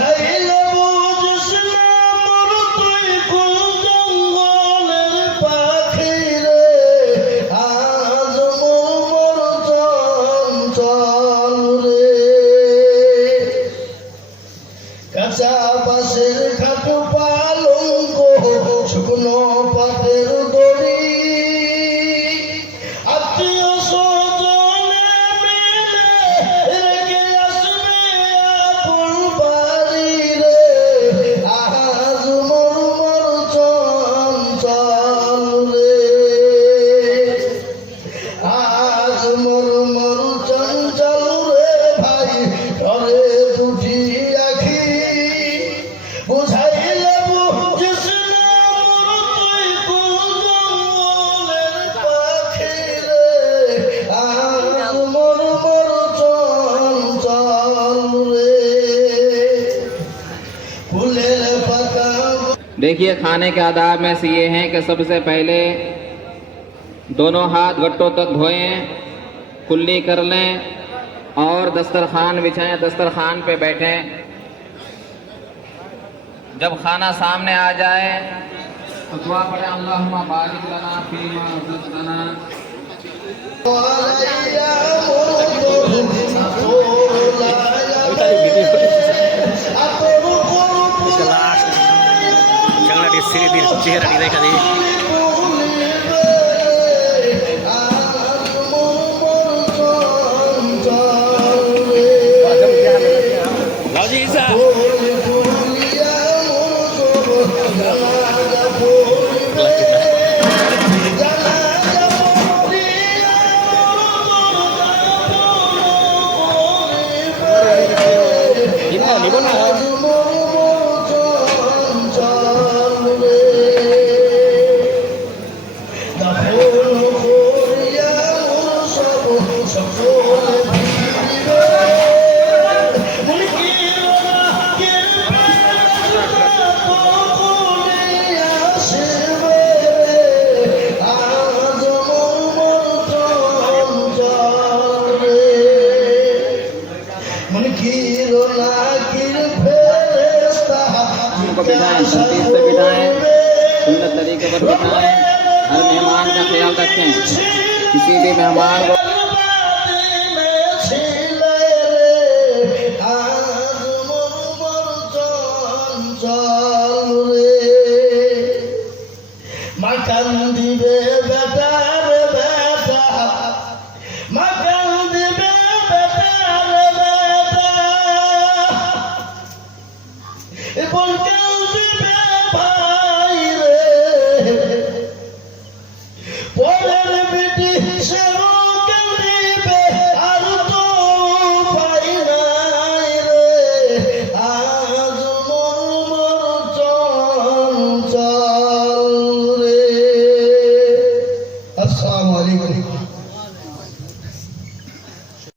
বুঝাইলে বুঝিস না মোর তুই কোন জঙ্গলের পাখি রে, আজ মোর চঞ্চল রে। কাঁচা বাঁশের খাটো পালঙ্ক, শুকনো পাতের দড়ি, আত্মীয় স্বজনে মিলে রেখে আসবে আপন বাড়ি রে, আজ মোর চঞ্চল রে, আজ মোর চঞ্চল রে ভাই, ঘরে দুটি আখি বুঝাইলে বুঝিস না মোর তুই কোন জঙ্গলের পাখি রে, আজ মোর চঞ্চল রে। ফুলের পাতা। देखिए, खाने के आदाब में से ये हैं कि सबसे पहले दोनों हाथ गट्टों तक धोएं, कुल्ली कर लें और दस्तरखान बिछाएं, दस्तरखान पे बैठें। जब खाना सामने आ जाए तो दुआ पढ़े, अल्लाहुम्मा बारिक लना फीमा रज़क़तना। চেহারাটি দেখা দিই। बिठाएं, तरतीब से बिठाएं, सुंदर तरीके पर बिठाएं। हर मेहमान का ख्याल रखें, किसी भी मेहमान को মাকান দিবে বেটা রে বেটা, মাকান দিবে বেটা রে বেটা, বোন কেউ দিবে ভাই রে, পরের বেটি সেও কেউ দিবে আর তো ভাই নাই রে, আজ মোর চঞ্চল রে। আসসালামু আলাইকুম।